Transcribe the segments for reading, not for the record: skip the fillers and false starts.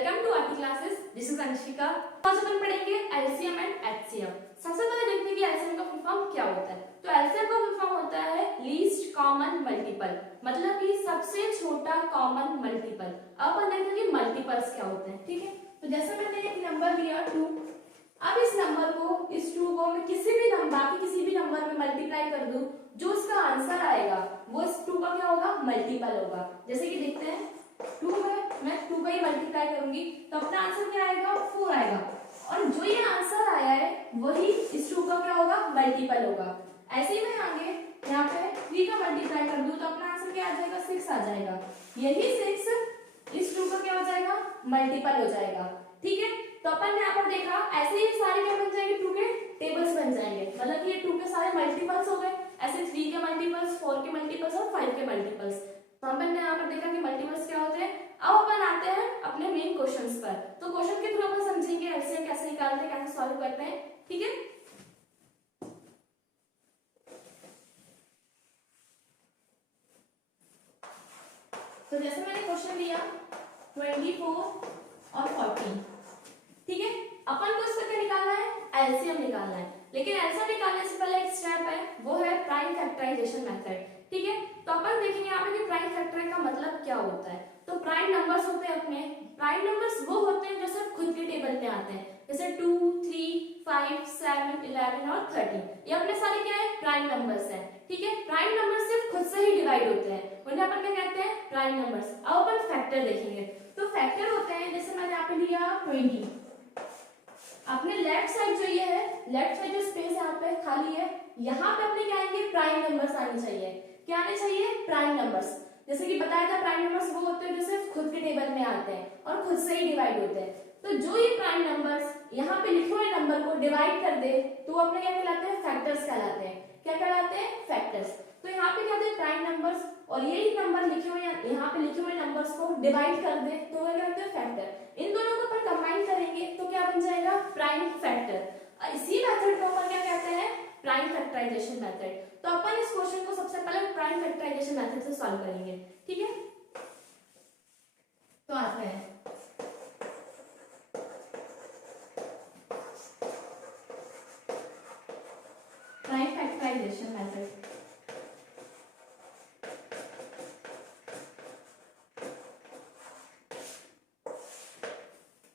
Welcome to RT classes. This is Anshika. आज अपन पढ़ेंगे एलसीएम एंड एचसीएफ। सबसे पहले देखते हैं कि एलसीएम का फुल फॉर्म क्या होता है। तो एलसीएम का फुल फॉर्म होता है लीस्ट कॉमन मल्टीपल, मतलब कि सबसे छोटा कॉमन मल्टीपल। अब अपन देखते हैं कि मल्टीपल्स क्या होते हैं। ठीक है, तो जैसे मैंने एक नंबर लिया 2, अब इस नंबर को, इस 2 को मैं किसी भी नंबर में मल्टीप्लाई कर दूं, जो उसका आंसर आएगा वो इस 2 का क्या होगा, मल्टीपल होगा। जैसे कि देखते हैं 2 है, मैं 2 का ही मल्टीप्लाई करूंगी तो अपना आंसर क्या आएगा, 4 आएगा। और जो ये आंसर आया है वही इस 2 का क्या होगा, मल्टीपल होगा। ऐसे ही मैं आगे यहाँ पे 3 का मल्टीप्लाई कर दूं तो अपना आंसर क्या आ जाएगा, 6 आ जाएगा। यही 6 इस 2 का क्या हो जाएगा, मल्टीपल हो जाएगा। ठीक है, तो अपन ने यहाँ पर देखा ऐसे ही सारे क्या बन जाएंगे, 2 के टेबल्स बन जाएंगे, मतलब कि ये 2 के सारे मल्टीपल्स हो गए। ऐसे 3 के मल्टीपल्स, 4 के मल्टीपल्स और 5 के मल्टीपल्स। तो अपन ने यहाँ पर देखा कि मल्टीपल्स क्या होते हैं। अब अपन आते हैं अपने मेन क्वेश्चंस पर। तो क्वेश्चन के थ्रू अपन समझेंगे एलसीएम कैसे निकालते हैं, कैसे सॉल्व करते हैं। ठीक है, तो जैसे मैंने क्वेश्चन लिया 24 और 14। ठीक है, अपन को इसका क्या निकालना है, एलसीएम निकालना है। लेकिन एलसीएम निकालने से पहले एक स्टेप है, वो है प्राइम फैक्टराइजेशन मेथड। ठीक है, तो अपन देखेंगे यहाँ पे कि प्राइम फैक्टर का मतलब क्या होता है। तो प्राइम नंबर्स होते हैं अपने, प्राइम नंबर्स वो होते हैं जो सिर्फ खुद के टेबल में आते हैं, जैसे 2, 3, 5, 7, 11 और 13। ये अपने सारे क्या है, प्राइम नंबर्स हैं। ठीक है, प्राइम नंबर्स सिर्फ खुद से ही डिवाइड होते हैं, उन्हें अपन क्या कहते हैं, प्राइम नंबर्स। अब अपन फैक्टर देखेंगे। तो फैक्टर होते हैं, जैसे मैंने यहाँ पे लिया 20, अपने लेफ्ट साइड जो ये है, लेफ्ट साइड जो स्पेस यहाँ पे खाली है, यहाँ पे अपने क्या आएंगे, प्राइम नंबर्स आने चाहिए। क्या आने चाहिए, प्राइम नंबर्स। जैसे कि बताया था प्राइम नंबर्स वो होते हैं जो सिर्फ खुद के टेबल में आते हैं और खुद से ही डिवाइड होते हैं। तो जो ये प्राइम नंबर्स यहाँ पे लिखे हुए नंबर को डिवाइड कर दे तो वो अपने क्या कहलाते हैं, फैक्टर्स कहलाते हैं। क्या कहलाते हैं, फैक्टर्स। तो यहाँ पे क्या थे, प्राइम नंबर्स, और यही नंबर लिखे हुए यहाँ पे लिखे हुए नंबर्स को डिवाइड कर दे तो वो क्या कहते हैं, फैक्टर। इन दोनों को अपन कंबाइन करेंगे तो क्या बन जाएगा, प्राइम फैक्टर। इसी मेथड को अपन क्या कहते हैं, प्राइम फैक्टराइजेशन मेथड। तो अपन इस क्वेश्चन को सबसे पहले प्राइम फैक्टराइजेशन मेथड से सॉल्व करेंगे। ठीक है, तो आते हैं प्राइम फैक्टराइजेशन मेथड।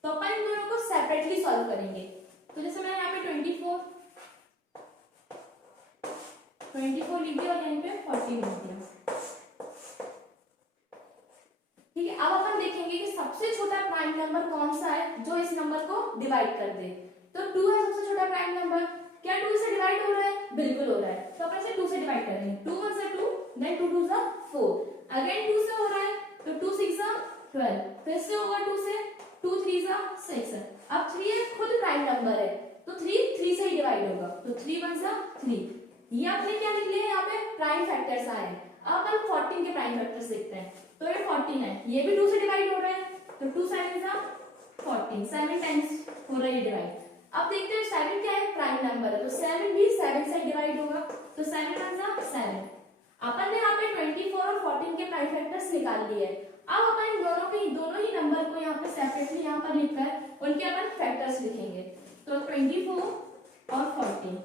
तो अपन इन दोनों को सेपरेटली सॉल्व करेंगे। तो जैसे मैंने यहाँ पे 24 लिख दिया और यहाँ पे 40 लिख दिया। ठीक है, अब अपन देखेंगे कि सबसे छोटा प्राइम नंबर कौन सा है जो इस नंबर को डिवाइड कर दे। तो 2 है सबसे छोटा प्राइम नंबर। क्या 2 से डिवाइड हो रहा है, बिल्कुल हो रहा है। तो अपन इसे 2 से डिवाइड करेंगे। 2 1 से 2, देन 2 2 4, अगेन 2 से हो रहा है तो 2 6 12, फिर से होगा 2 से, 2 3 6। अब 3 एक खुद प्राइम नंबर है तो 3 से ही डिवाइड होगा, तो 3 1 3। ये आपने क्या लिख लिया, यहाँ पे प्राइम फैक्टर्स आए। अब अपन 14 के प्राइम फैक्टर्स देखते हैं। तो ये 14 है, ये भी 2 से डिवाइड हो रहा है तो 2 7 14, 7 टाइम्स हो रहा है डिवाइड। अब देखते हैं 7 क्या है, प्राइम नंबर है तो 7 भी 7 से डिवाइड होगा, तो 7 1 7। अपन ने यहाँ पे 24 और 14 के प्राइम फैक्टर्स निकाल लिए। अब अपन दोनों ही नंबर को यहाँ पे सेपरेटली यहाँ पर लिखकर उनके अपन फैक्टर्स लिखेंगे। तो 24 और 14,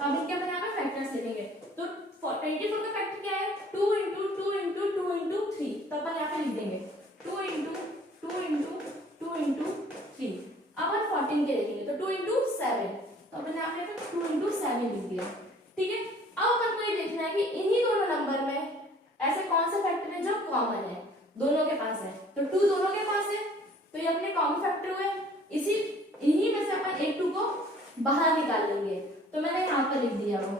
अब इनके अपन यहाँ पे फैक्टर्स लिखेंगे। तो 24 का फैक्टर क्या है, 2 इंटू 2 इंटू 2 इंटू 3। तो अपन यहाँ पे लिख देंगे 2 इंटू 2 इंटू 2 इंटू 3। अब अपन 14 के लिखेंगे तो 2 इंटू 7। तो अपन यहाँ पे 2 इंटू 7 लिख दिया। ठीक है, अब अपन को ये देखना है कि इन्हीं दोनों नंबर में ऐसे कौन से फैक्टर है जो कॉमन है, दोनों के पास है। तो 2 दोनों के पास है तो ये अपने कॉमन फैक्टर हुए। इन्हीं में से अपन एक 2 को बाहर निकाल लेंगे, तो मैंने यहाँ पर लिख दिया वो।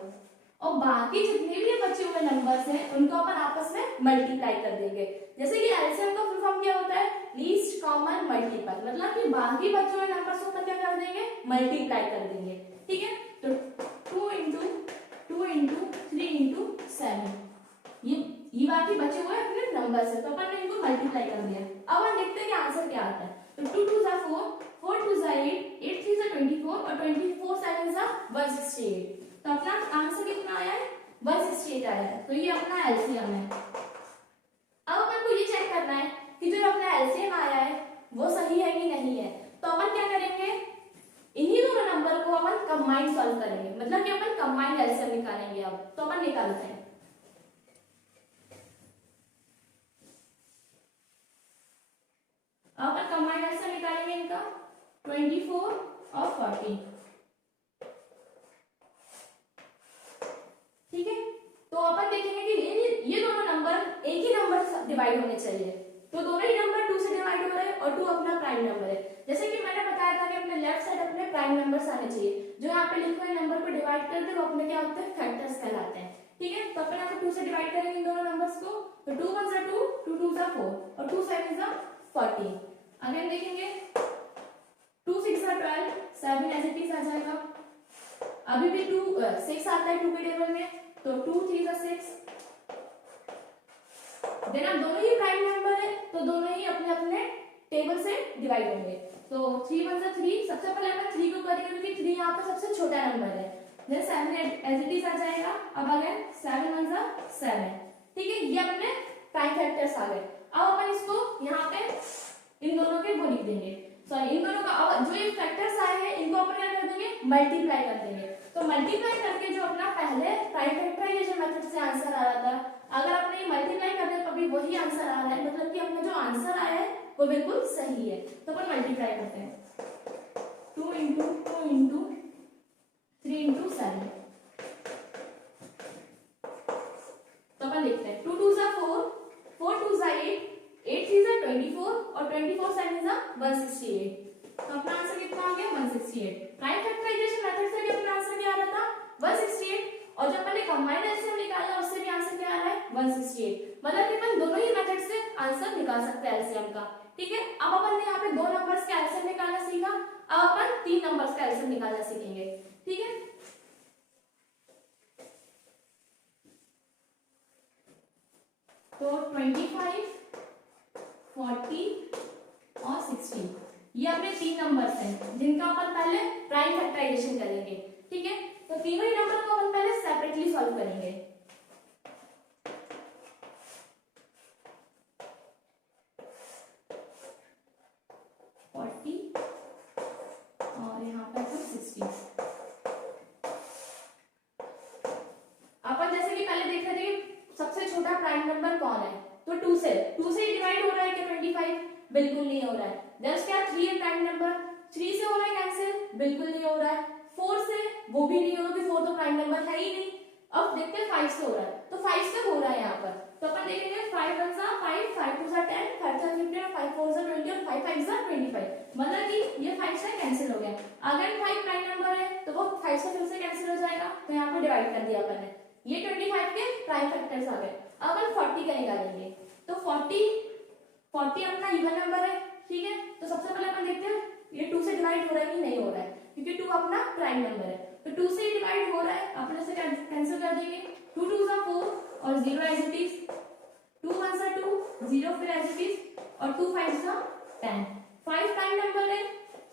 और बाकी जितने भी बचे हुए नंबर्स हैं उनको अपन आपस में मल्टीप्लाई कर देंगे। जैसे कि एलसीएम का फुल फॉर्म क्या होता है, लीस्ट कॉमन मल्टीपल, मतलब कि बाकी बचे हुए नंबर्स को अपन क्या कर देंगे, मल्टीप्लाई कर देंगे। ठीक है, तो 2 इंटू 2 इंटू 3 इंटू 7, ये बाकी बचे हुए अपने नंबर्स है तो अपन ने इनको मल्टीप्लाई कर दिया। अब हम देखते हैं कि आंसर क्या आता है। तो 2 2 4, 4 2 8, 8 3 24 और 24 7 168। तो अपना आंसर कितना आया है, 168 आया है। तो ये अपना एलसीएम है। अब अपन को ये चेक करना है कि जो अपना एलसीएम आया है वो सही है कि नहीं है। तो अपन क्या करेंगे, इन्हीं दोनों नंबर को अपन कंबाइंड सॉल्व करेंगे, मतलब कि अपन कंबाइंड एलसीएम निकालेंगे। अब तो अपन निकालते हैं। अपन कंबाइंड एलसीएम निकालेंगे इनका 24 और 40। ठीक है, तो अपन देखेंगे कि ये दोनों नंबर एक ही नंबर से डिवाइड होने चाहिए। तो दोनों ही नंबर 2 से डिवाइड हो रहे हैं और 2 अपना प्राइम नंबर है। जैसे कि मैंने बताया था कि अपने लेफ्ट साइड अपने प्राइम नंबर्स आने चाहिए। जो यहाँ पे लिखे हुए नंबर को डिवाइड करते हैं वो अपने क्या होते हैं, फैक्टर्स कहलाते हैं। ठीक है, तो अपन यहाँ पे 2 से डिवाइड करेंगे इन दोनों नंबर्स को। तो 2 1 2, 2 2 4 और 2 7 40। अगेन देखेंगे 2 6 12, 7 एज इट इज आ जाएगा। अभी भी 2 6 आता है 2 के टेबल में, तो 2 3 6। देन अब दोनों ही प्राइम नंबर है तो दोनों ही अपने अपने टेबल से डिवाइड होंगे। तो 3 1 3, सबसे पहले अपन 3 को करेंगे क्योंकि 3 यहाँ पे सबसे छोटा नंबर है। देन 7 एज इट इज आ जाएगा। अब अगेन 7 1 7। ठीक है, ये अपने प्राइम फैक्टर्स आ गए। अब अपन इसको यहाँ पे इन दोनों के वो लिख देंगे, सॉरी इन दोनों का अब जो ये फैक्टर्स आए हैं इनको अपन क्या कर देंगे, मल्टीप्लाई कर देंगे। तो मल्टीप्लाई करके जो अपना पहले प्राइम फैक्टराइजेशन मेथड से आंसर आ रहा था, अगर आपने ये मल्टीप्लाई कर दिया तो अभी वही आंसर आ रहा है, मतलब कि अपना जो आंसर आया है वो बिल्कुल सही है। तो अपन मल्टीप्लाई करते हैं 2 इंटू 2 इंटू 3 इंटू 7। तो अपन लिखते हैं 2 2 4, 4 2 8, 8 3 24 और 24 7 168। तो अपना आंसर कितना आ गया, 168। प्राइम फैक्टराइजेशन मेथड से भी अपना आंसर क्या आ रहा था, 168। और जब मैंने कंबाइंड एलसीएम निकाला उससे भी आंसर क्या आ रहा है, 168। मतलब कि अपन दोनों ही मेथड से आंसर निकाल सकते हैं एलसीएम का। ठीक है, अब अपन ने यहाँ पे 2 नंबर्स का एलसीएम निकालना सीखा, अब अपन 3 नंबर्स का एलसीएम निकालना सीखेंगे। ठीक है, तो 25 40 और 60 ये अपने 3 नंबर्स हैं जिनका अपन पहले प्राइम फैक्टराइजेशन करेंगे। ठीक है, तो तीनों ही नंबर को अपन पहले सेपरेटली सॉल्व करेंगे। और यहाँ पर 60। अपन जैसे कि पहले देख रहे थे सबसे छोटा प्राइम नंबर कौन है, तो 2 से ही डिवाइड हो रहा है क्या 25, बिल्कुल नहीं हो रहा है। देन उसके बाद 3 है प्राइम नंबर, 3 से हो रहा है कैंसिल, बिल्कुल नहीं हो रहा है। 4 से वो भी नहीं हो रहा, 4 तो प्राइम नंबर है ही नहीं। अब देखते हैं 5 से हो रहा है, तो 5 से हो रहा है यहाँ पर। तो अपन देखेंगे 5 1 5, 5 2 10, 5 3 15, 5 4 20 और 5 5 25। मतलब कि ये 5 से कैंसिल हो गया। अगर 5 प्राइम नंबर है तो वो 5 से फिर से कैंसिल हो जाएगा, तो यहाँ पे डिवाइड कर दिया अपन ने। ये 25 के प्राइम फैक्टर्स आ गए। अब अपन 40 का निकालेंगे, तो 40 अपना इवन नंबर है। ठीक है, तो सबसे पहले अपन देखते हैं ये 2 से डिवाइड हो रहा है कि नहीं हो रहा है, क्योंकि 2 अपना प्राइम नंबर है। तो 2 से डिवाइड हो रहा है, अपन इसे कैंसिल कर देंगे। 2 2 4 और 0 एज इट इज, 2 1 2, 0 फिर एज इट इज और 2 5 10। 5 प्राइम नंबर है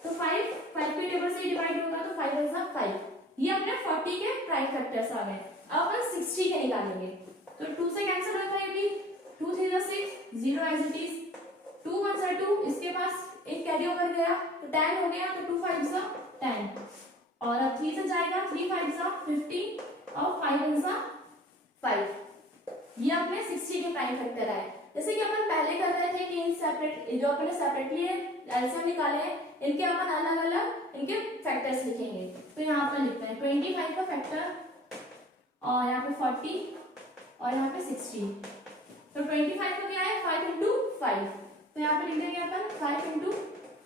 तो 5 के टेबल से डिवाइड होगा, तो 5 1 5। ये अपने 40 के प्राइम फैक्टर्स आ गए। अब अपन 60 के निकालेंगे, तो 2 से कैंसिल होता है, ये भी 2 3 6, 0 एज इट इज, 2 1 2, इसके पास एक कैरी ओवर गया तो 10 हो गया, तो 2 5 10 और अब 3 से जाएगा, 3 5 15 और 5 1 5। ये अपने 60 के प्राइम फैक्टर आए। जैसे कि अपन पहले कर रहे थे कि इन सेपरेट जो अपने सेपरेटली एलसीएम निकाले हैं इनके अपन अलग अलग इनके फैक्टर्स लिखेंगे। तो यहाँ पर लिखते हैं 25 का फैक्टर और यहाँ पे 40 और यहाँ पे 60। तो 25 का क्या है, 5 इंटू 5, तो यहाँ पे लिख देंगे अपन 5 इंटू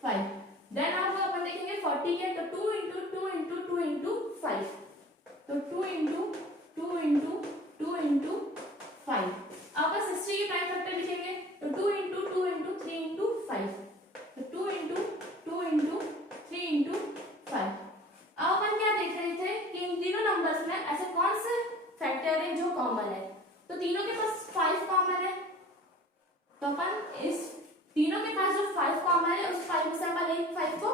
5। देन आप अपन देखेंगे 40 के, तो 2 इंटू 2 इंटू 2 इंटू 5, तो 2 इंटू 2 इंटू 2 इंटू 5। अब 60 की प्राइम फैक्टर लिखेंगे, तो 2 इंटू 2 इंटू 3 इंटू 5, तो 2 इंटू 2 इंटू 3 इंटू 5। अब अपन क्या देख रहे थे कि इन तीनों नंबर्स में ऐसे कौन से फैक्टर है जो कॉमन है, तो तीनों के पास 5 कॉमन है। तो अपन इस तीनों के पास जो 5 कॉमन है उस 5 में से अपन एक 5 को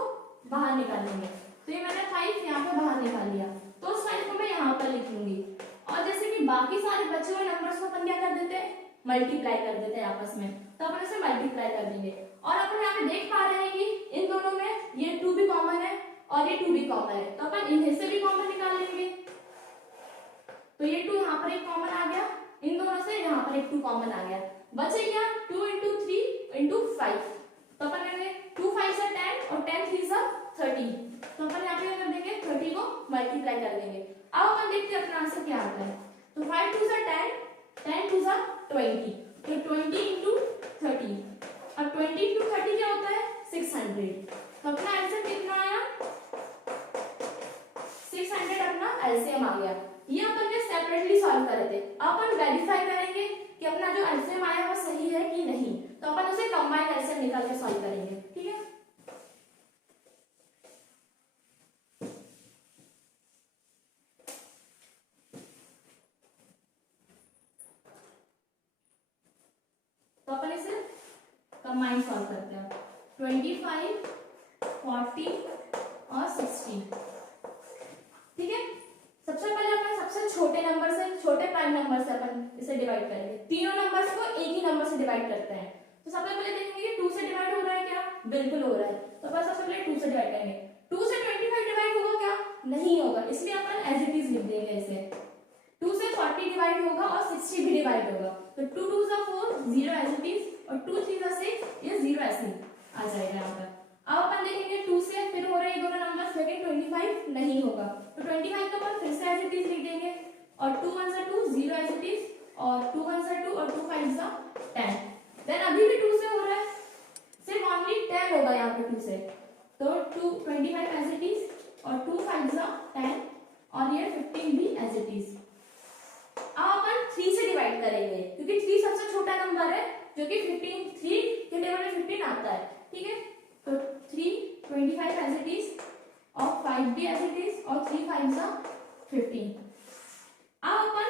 बाहर निकालेंगे। तो ये मैंने 5 यहाँ पे बाहर निकाल लिया, तो उस 5 को मैं यहाँ पर लिख लूंगी। और जैसे कि बाकी सारे बचे हुए नंबर्स को अपन क्या कर देते हैं, मल्टीप्लाई कर देते हैं आपस में, तो अपन इसे मल्टीप्लाई कर देंगे। और अपन यहाँ पे देख पा रहे और ये 2 भी कॉमन है, तो अपन इनमें से भी कॉमन निकाल लेंगे। तो ये 2 यहाँ पर एक कॉमन आ गया, इन दोनों से यहाँ पर एक 2 कॉमन आ गया, बचे क्या 2 इंटू 3 इंटू 5। तो अपन करेंगे 2 5 से 10 और 10 3 से 30, तो अपन यहाँ पे कर देंगे 30 को मल्टीप्लाई कर देंगे। अब अपन देखते हैं अपना आंसर क्या आता है। तो 5 2 से 10, 10 2 से 20, तो 20 इंटू 30, अब 20 इंटू 30 क्या होता है 600। तो अपना आंसर कितना आया 600, अपना एलसीएम आ गया। ये अपन ने सेपरेटली सॉल्व करे थे, अपन वेरीफाई करेंगे कि अपना जो एलसीएम आया वो सही है कि नहीं, तो अपन उसे कंबाइंड एलसीएम निकाल के सॉल्व करेंगे, ठीक है। तो अपन इसे कंबाइंड सॉल्व करते हैं, 25 40 और 60, ठीक है। सबसे पहले अपन सबसे छोटे नंबर से, छोटे प्राइम नंबर से अपन इसे डिवाइड करेंगे। तीनों नंबर्स को एक ही नंबर से डिवाइड करते हैं। तो सबसे पहले देखेंगे कि 2 से डिवाइड हो रहा है क्या, बिल्कुल हो रहा है, तो अपन सबसे पहले 2 से डिवाइड करेंगे। 2 से 25 डिवाइड होगा क्या, नहीं होगा, इसलिए अपन एज इट इज लिख देंगे इसे। 2 से 40 डिवाइड होगा और 60 भी डिवाइड होगा, तो 2 2 से 4 0 एज इट इज, और 2 3 से 6 ये 0 ऐसे आ जाएगा यहाँ पर। अब अपन देखेंगे 2 से फिर हो रहे हैं दोनों नंबर, लेकिन 25 नहीं होगा, तो 25 को अपन फिर से एज इट इज लिख देंगे, और 2 1 से 2 0 एज इट इज, और 2 1 से 2 और 2 5 से 10। देन अभी भी 2 से हो रहा है, सिर्फ ओनली 10 होगा यहाँ पे 2 से, तो 2 25 एज इट इज, और 2 5 से 10, और ये 15 भी एज इट इज। अब अपन 3 से डिवाइड करेंगे, क्योंकि 3 सबसे छोटा नंबर है, जो कि 15 3 के टेबल में 15 आता है, ठीक है। तो 3 25 एज इट इज, और 5 भी एज इट इज, और 3 5 से 15। अब अपन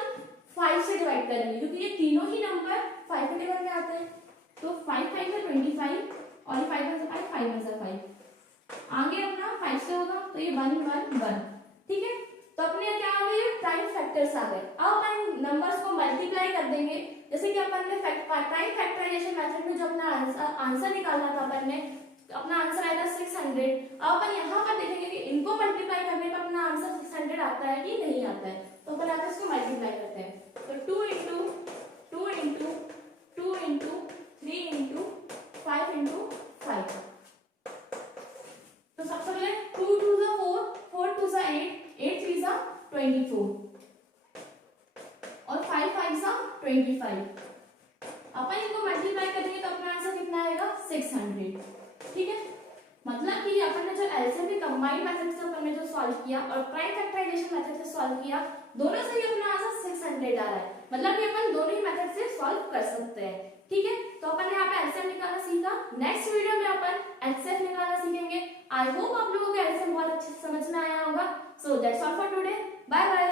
5 से डिवाइड करेंगे, क्योंकि ये तीनों ही नंबर 5 के टेबल में आते हैं, तो 5 5 से 25, और ये 5 1 से 5 5 1 से 5, आगे अपना 5 से होगा, तो ये 1 1 1, ठीक है। तो अपने क्या आ गए प्राइम फैक्टर्स आ गए। अब अपन नंबर्स को मल्टीप्लाई कर देंगे, जैसे कि अपन ने प्राइम फैक्टराइजेशन मेथड में जो अपना आंसर निकालना था, अपन ने अपना आंसर आया था 600। अब अपन यहाँ पर देखेंगे कि इनको मल्टीप्लाई करने पर अपना आंसर 600 आता है कि नहीं आता है, तो अपन यहाँ इसको मल्टीप्लाई करते हैं, तो 2 into 2 into 2 into 3 into 5 into 5। तो सबसे पहले 2 2 से 4, 4 2 से 8, 8 3 से 24, और 5 5 से 25। अपन इनको मल्टीप्लाई करेंगे तो अपना आंसर कितना आएगा 600, ठीक है। मतलब कि अपन ने जो एलसीएम के कंबाइंड मेथड से अपन ने जो सॉल्व किया और प्राइम फैक्टराइजेशन मेथड से सॉल्व किया, दोनों से ही अपना आंसर 600 आ रहा है। मतलब कि अपन दोनों ही मेथड से सॉल्व कर सकते हैं, ठीक है। तो अपन ने यहाँ पे एलसीएम निकालना सीखा। नेक्स्ट वीडियो में अपन एचसीएफ निकालना सीखेंगे। आई होप आप लोगों को एलसीएम बहुत अच्छे से समझ में आया होगा। So that's all for today, bye bye.